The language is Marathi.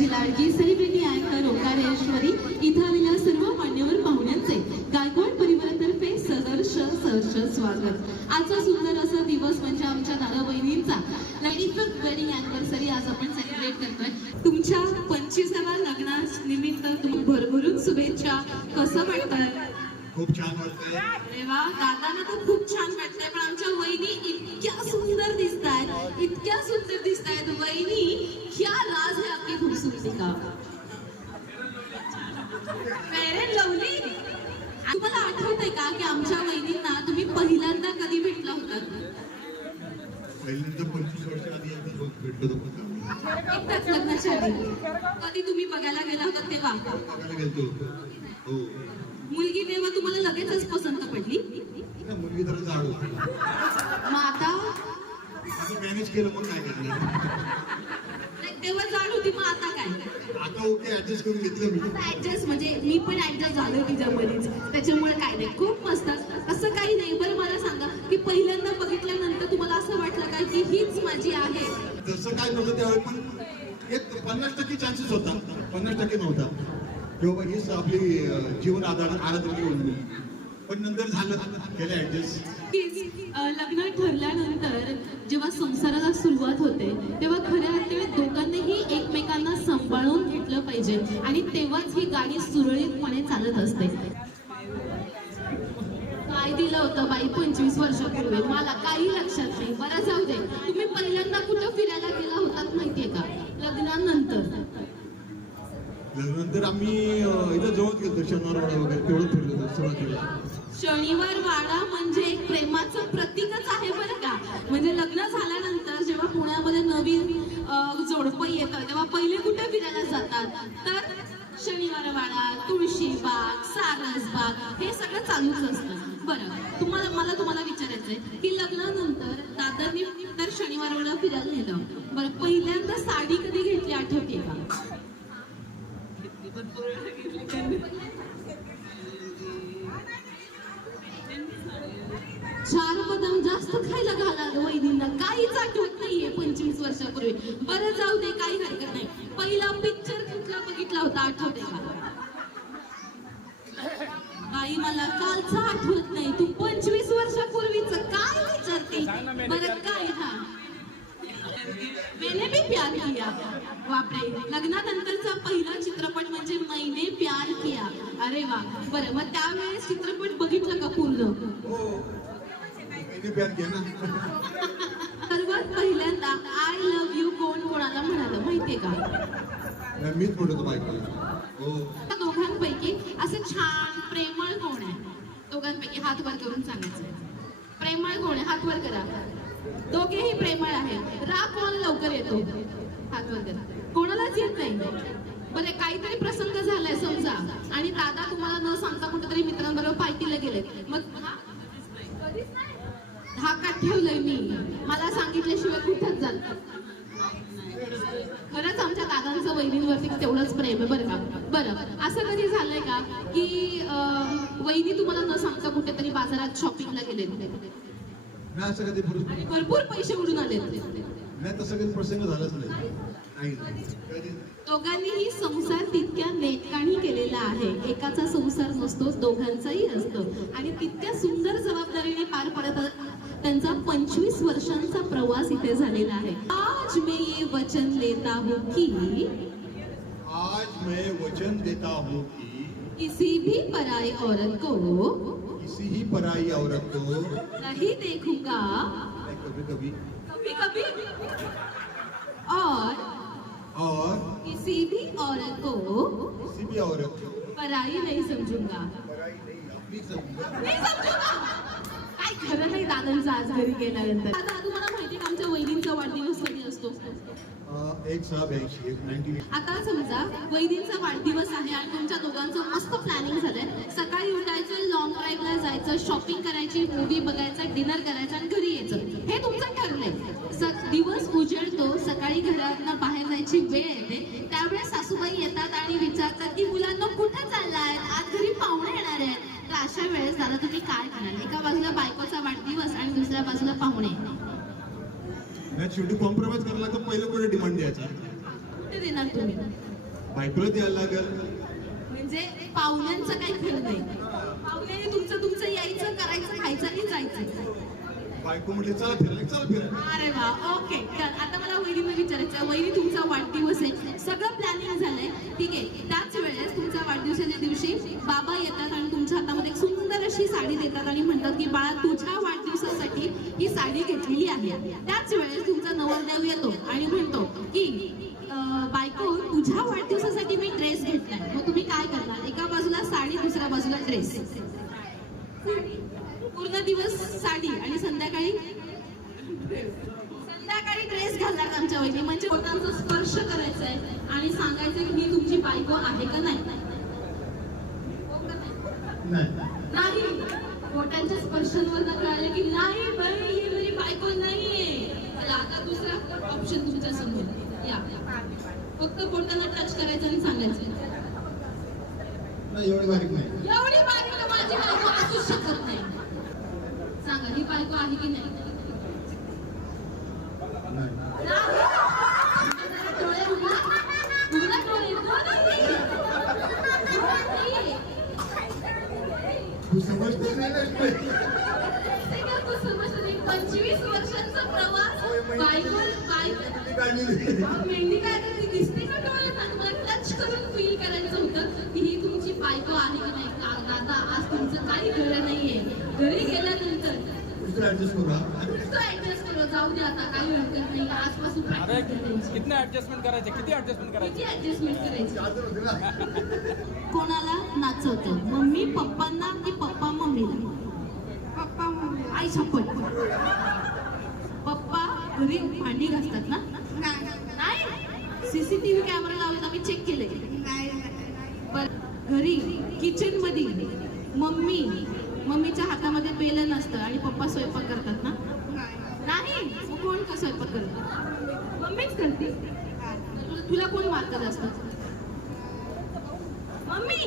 सगळ्यांची लाडकी सेलिब्रिटी अँकर ओंकारेश्वरी इथं आलेल्या सर्व मान्यवर पाहुण्यांचे गायकवाड परिवारातर्फे सहर्ष स्वागत। आजचा सुंदर असा दिवस म्हणजे आमच्या दादा बहिणींचा 95th वेडिंग अॅनिव्हर्सरी आज आपण सेलिब्रेट करतोय। तुमच्या 25व्या लग्नानिमित्त तुम्ही भरभरून शुभेच्छा। कसं वाटतंय? खूप छान वाटतंय। अरे वा, दादांना तर खूप छान वाटतंय, पण आमच्या वहिनी इतक्या सुंदर दिसतायत, इतक्या सुंदर दिसतायत। वहिनी, क्या राज है आपकी खूबसूरती का? Fair and lovely. तुम्हाला आठवतंय का की आमच्या वहिनींना तुम्ही पहिल्यांदा कधी भेटला होता? पहिल्यांदा 25 वर्षाआधी आम्ही भेटलो होतो। एकदाच लग्नाच्या आधी कधी तुम्ही बघायला गेला होता तेव्हा? बघायला गेलतो। हो। मुलगी तेव्हा तुम्हाला लगेचच पसंत पडली? मुलगी तर जाड होती। मग आता मॅनेज केलं, मग काय करणार? तेव्हा जाड होती, मग आता काय? आता ओके, ऍडजस्ट करून घेतलं मी। ऍडजस्ट म्हणजे मी पण ऍडजस्ट झालो तिच्यामध्येच, त्याच्यामुळे काय नाही, खूप मस्त असं काही नाही। बरं मला सांगा की पहिल्यांदा बघितल्यानंतर तुम्हाला असं वाटलं काय की हीच माझी आहे? तसं काय नव्हतं त्यावेळी, पण एक 50% चान्सेस होता, 50% नव्हता किंवा हीच आपली जीवन आराधना होईल, पण नंतर झालं, केलं ऍडजस्ट। लग्न ठरल्यानंतर जेव्हा संसाराला सुरुवात होते तेव्हा खऱ्या अर्थाने दोघांनीही एकमेकांना सांभाळून घेतलं पाहिजे आणि तेव्हाच ही गाडी सुरळीतपणे चालत असते। काय दिलं होतं बाई 25 वर्षापूर्वी? मला काही लक्षात नाही। बरं जाऊ दे, तुम्ही पहिल्यांदा कुठं फिरायला गेला होतात माहितीये का लग्नानंतर? लग्नानंतर आम्ही इथं जवळ गेलो, शनिवार वाडा वगैरे तेवढं फिरलो होतो सुरुवातीला। शनिवार वाडा म्हणजे एक प्रेमाचं प्रतीकच आहे बरं का। म्हणजे लग्न झाल्यानंतर जेव्हा पुण्यामध्ये नवीन जोडपं येतं तेव्हा पहिले कुठे फिरायला जातात? तर शनिवार वाडा, तुळशीबाग, सारसबाग, हे सगळं चालूच असतं। बरं, मला तुम्हाला विचारायचंय की लग्नानंतर दादांनी तर शनिवार वाडा फिरायला नेलं, बरं पहिल्यांदा साडी कधी घेतली आठवते का? चार बदाम जास्त खायला घालाल वहिनींना, काहीच आठवत नाहीये 25 वर्षापूर्वी। बरं जाऊ दे, काही हरकत नाही। पहिला पिक्चर कुठला बघितला होता आठवते का? बाई मला कालचा आठवत नाही, तू 25 वर्षापूर्वीच काय विचारते? बरं काय? हा, मैंने भी प्यार किया। बापरे, लग्नानंतरचा पहिला चित्रपट म्हणजे मैंने प्यार किया। अरे वा, बरं मग त्यावेळेस चित्रपट बघितलं का पूर्ण? सर्वात पहिल्यांदा आय लव्ह यू कोण कोणाला म्हणालं माहितीये का? मीच बोलतो बायकोला। हो। दोघांपैकी असं छान प्रेमळ कोण आहे? दोघांपैकी हात वर करून सांगायचं, प्रेमळ कोण आहे? हात वर करा। दोघेही प्रेमळ आहे। राग कोणाला लवकर येतो? हात वर करा। कोणालाच येत नाही? बरं, काहीतरी प्रसंग झालाय समजा आणि दादा तुम्हाला न सांगता कुठेतरी मित्रांबरोबर पार्टीला गेले, मग धाकात ठेवलंय मी, मला सांगितल्याशिवाय कुठंच जात? खरंच आमच्या दादांचं वहिनींवरती तेवढंच प्रेम आहे बरं का। बरं, असं कधी झालंय का की वहिनी तुम्हाला न सांगता कुठेतरी बाजारात शॉपिंगला गेले, असं कधी भरपूर पैसे उडून आले? नाही, तसं कधी प्रसंग झालाच नाही। दोघांनीही संसार तितक्या नेटकाणी केलेला आहे। एकाचा संसार नसतो, दोघांचाही असतो आणि तितक्या सुंदर जबाबदारीने पार पडत त्यांचा 25 वर्षांचा प्रवास इथे झालेला आहे। आज मैं ये वचन देता हूँ कि किसी भी पराई औरत को नहीं देखूंगा कभी और किसी भी औरत को पराई नहीं समझूंगा। नहीं समजूंगा। काय खरं नाही दादांचं आज घरी गेल्यानंतर। आता तुम्हाला माहिती का आमच्या वहिनींचा वाढदिवस कधी असतो? 1/6/82 आता समजा वहिनींचा वाढदिवस आहे आणि तुमच्या दोघांचं मस्त प्लॅनिंग झालंय, सकाळी उठायचं, लॉंग ड्राईव्हला जायचं, शॉपिंग करायची, मूवी बघायचं, डिनर करायचं आणि घरी यायचं, हे तुमचं ठरलंय। दिवस उजळतो, सकाळी घरातनं बाहेर जायची वेळ येते, त्यावेळेस सासूबाई येतात आणि विचारतात की मुलांना कुठे चाललाय, आज घरी पाहुणे येणार आहेत। तर अशा वेळेस दादा तुम्ही काय कराल? एका बाजूला बायकोचा वाढदिवस आणि दुसऱ्या बाजूला पाहुणे, शेवटी कॉम्प्रोमाइज करायला तर पहिलं कुठे डिमांड द्यायचा? कुठे देणार तुम्ही? बायकोला द्यायला लागेल. म्हणजे पाहुण्यांचं काही खरं नाही. पाहुण्याने तुमचं यायचं, करायचं, खायचं आणि जायचं. बायको म्हटली चला फिरायला. अरे वा, ओके. तर आता मला वहिनीला विचारायचं आहे, वहिनी तुमचा वाढदिवस आहे, सगळं प्लॅनिंग झालंय, ठीक आहे. त्याच वेळेस तुमच्या वाढदिवसाच्या दिवशी बाबा येतात आणि तुमच्या हातामध्ये एक सुंदर अशी साडी देतात आणि म्हणतात की बाळा तुझ्या वाढदिवसासाठी ही साडी घेतलेली आहे. त्याच वेळेस तुमचा नवरदेव येतो आणि म्हणतो की बायको तुझ्या वाढदिवसासाठी मी ड्रेस घेतलाय, मग तुम्ही काय करणार? एका बाजूला साडी, दुसऱ्या बाजूला ड्रेस. पूर्ण दिवस साडी आणि संध्याकाळी ड्रेस घालणार आमच्या वहिनी. म्हणजे बोटांचा स्पर्श करायचा आहे आणि सांगायचं की ही तुमची बायको आहे का नाही. नाही, बोटांच्या स्पर्शांवर कळालं की नाही बाई ही माझी बायको नाहीये. आता दुसरा ऑप्शन तुमच्या समोर या, फक्त बोटांना टच करायचं आणि सांगायचं एवढी बारीक नाही, एवढी बारीक माझी बायको असू शकत नाही. सांगा ही बायको आहे की नाही. डोळे उघडा, डोळे. तू समजतेच नाही. 25 वर्षांचा प्रवास बायको मेंढी काय करते दिसते का डोळ्यात? मला टच करून फील करायचं होतं की ही तुमची बायको आहे की नाही. दादा आज तुमचं काही खरं नाहीये. घरी गेल्यानंतर ऍडजस्ट करू, जाऊ दे आता काही हरकत नाही. आजपासून किती ऍडजस्टमेंट करायचे? किती ऍडजस्टमेंट करायचे? कोणाला नाचवतं? मम्मी पप्पांना की पप्पा मम्मीला? Papa mummy. आई शपथ. पप्पा घरी भांडी घासतात ना? नाही. सीसीटीव्ही कॅमेरा लावून आम्ही चेक केले. घरी किचन मध्ये मम्मीच्या हातामध्ये बेलन असतं आणि पप्पा स्वयंपाक करतात ना? नाही. मग कोण का स्वयंपाक करतं? मम्मीच करते. तुला कोण मारत असतं? मम्मी.